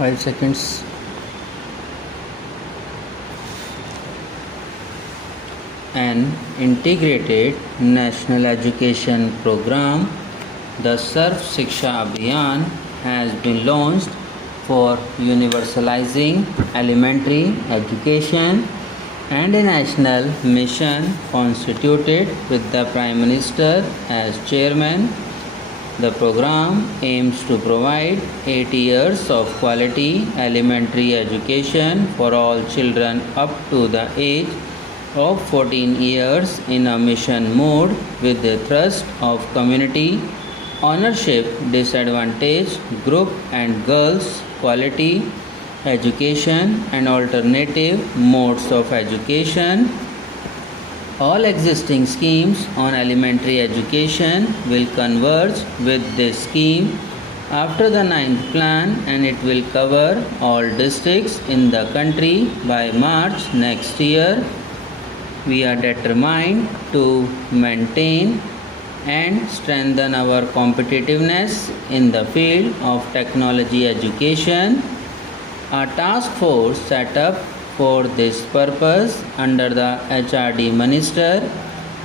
5 seconds. An integrated national education program, the Sarv Shiksha Abhiyan, has been launched for universalizing elementary education and a national mission constituted with the Prime Minister as chairman. The program aims to provide 8 years of quality elementary education for all children up to the age of 14 years in a mission mode with the thrust of community ownership, disadvantaged group and girls, quality education and alternative modes of education. All existing schemes on elementary education will converge with this scheme after the 9th plan, and it will cover all districts in the country by March next year. We are determined to maintain and strengthen our competitiveness in the field of technology education. A task force set up for this purpose under the HRD Minister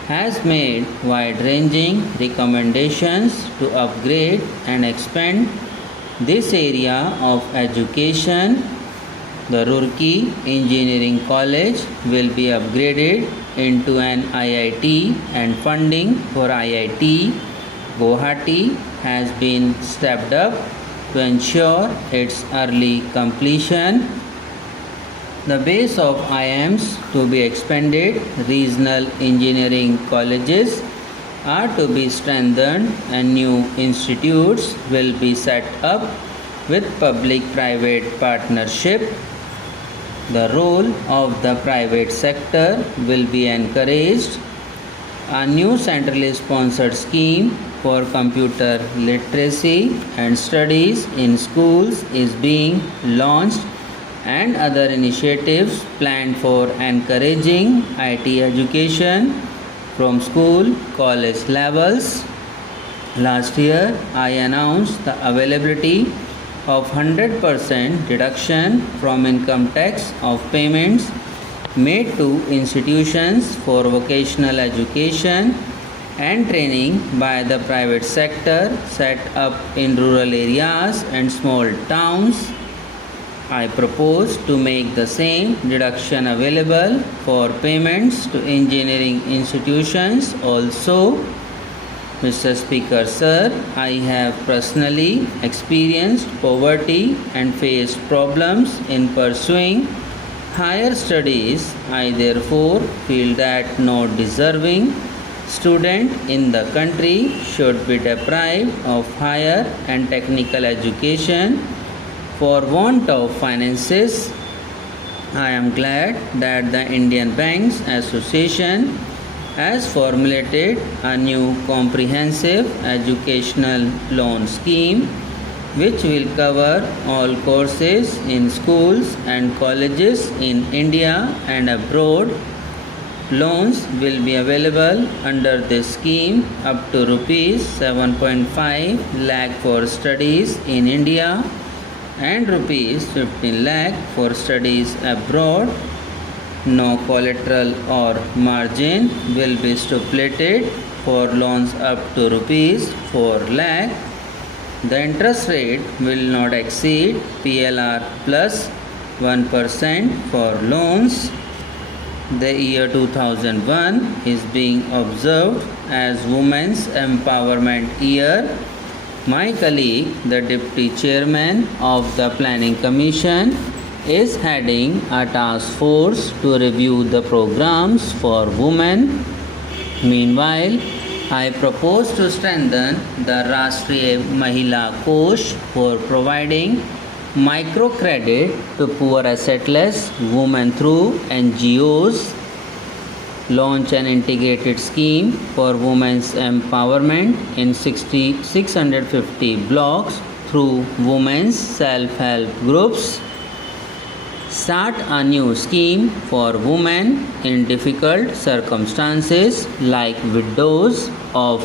has made wide-ranging recommendations to upgrade and expand this area of education. The Roorkee Engineering College will be upgraded into an IIT, and funding for IIT Guwahati has been stepped up to ensure its early completion. The base of IIMs to be expanded, regional engineering colleges are to be strengthened, and new institutes will be set up with public-private partnership. The role of the private sector will be encouraged. A new centrally sponsored scheme for computer literacy and studies in schools is being launched, and other initiatives planned for encouraging IT education from school, college levels. Last year, I announced the availability of 100% deduction from income tax of payments made to institutions for vocational education and training by the private sector set up in rural areas and small towns. I propose to make the same deduction available for payments to engineering institutions also. Mr. Speaker, Sir, I have personally experienced poverty and faced problems in pursuing higher studies. I therefore feel that no deserving student in the country should be deprived of higher and technical education for want of finances. I am glad that the Indian Banks Association has formulated a new comprehensive educational loan scheme which will cover all courses in schools and colleges in India and abroad. Loans will be available under this scheme up to rupees 7.5 lakh for studies in India and rupees 15 lakh for studies abroad. No collateral or margin will be stipulated for loans up to rupees 4 lakh. The interest rate will not exceed PLR plus 1% for loans. The year 2001 is being observed as Women's Empowerment Year. My colleague, the Deputy Chairman of the Planning Commission, is heading a task force to review the programs for women. Meanwhile, I propose to strengthen the Rashtriya Mahila Kosh for providing microcredit to poor assetless women through NGOs, launch an integrated scheme for women's empowerment in 650 blocks through women's self-help groups, start a new scheme for women in difficult circumstances like widows of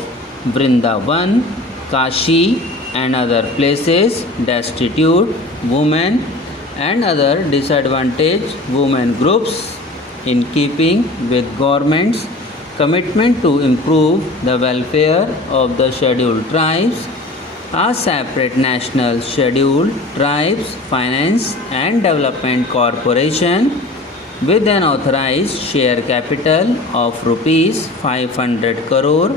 Vrindavan, Kashi and other places destitute women and other disadvantaged women groups in keeping with government's commitment to improve the welfare of the scheduled tribes. A separate National Scheduled Tribes Finance and Development Corporation with an authorized share capital of rupees 500 crore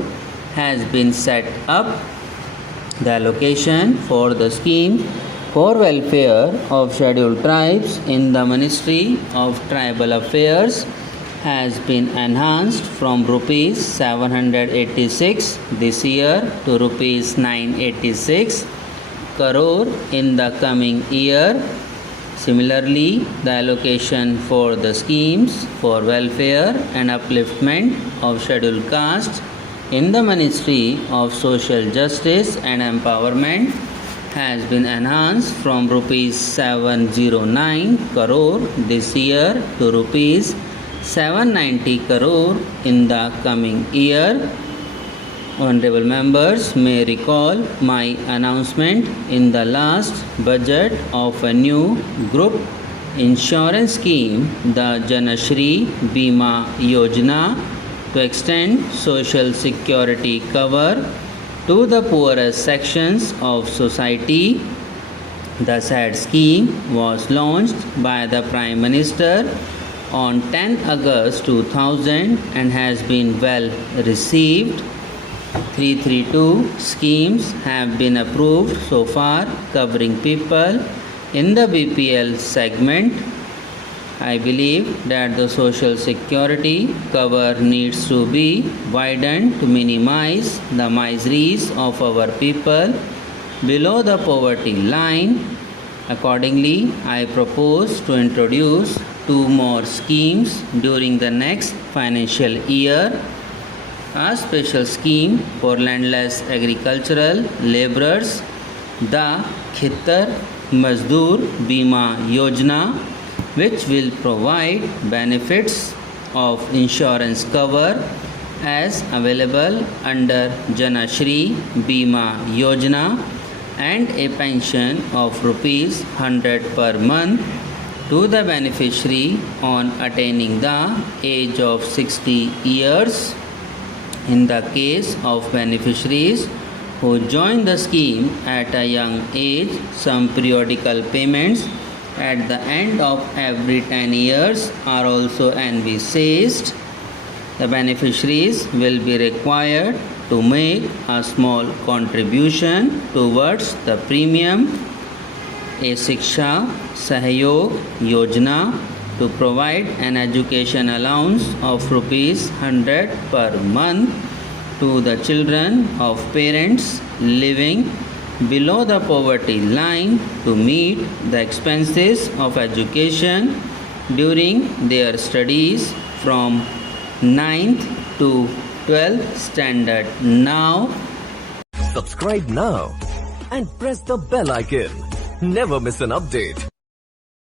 has been set up. The allocation for the scheme for welfare of scheduled tribes in the Ministry of Tribal Affairs has been enhanced from rupees 786 this year to rupees 986 crore in the coming year. Similarly, the allocation for the schemes for welfare and upliftment of scheduled castes in the Ministry of Social Justice and Empowerment has been enhanced from rupees 709 crore this year to rupees 790 crore in the coming year. Honorable members may recall my announcement in the last budget of a new group insurance scheme, the Janashri Bima Yojana, to extend social security cover to the poorest sections of society. The said scheme was launched by the Prime Minister on 10 August 2000 and has been well received. 332 schemes have been approved so far, covering people in the BPL segment. I believe that the social security cover needs to be widened to minimize the miseries of our people below the poverty line. Accordingly, I propose to introduce 2 more schemes during the next financial year. A special scheme for landless agricultural laborers, the Khittar Mazdoor Bima Yojana, which will provide benefits of insurance cover as available under Janashri Bima Yojana and a pension of rupees 100 per month to the beneficiary on attaining the age of 60 years. In the case of beneficiaries who join the scheme at a young age, some periodical payments at the end of every 10 years are also envisaged. The beneficiaries will be required to make a small contribution towards the premium. A Shiksha Sahyog Yojana to provide an education allowance of rupees 100 per month to the children of parents living below the poverty line to meet the expenses of education during their studies from 9th to 12th standard. Now, subscribe now and press the bell icon. Never miss an update.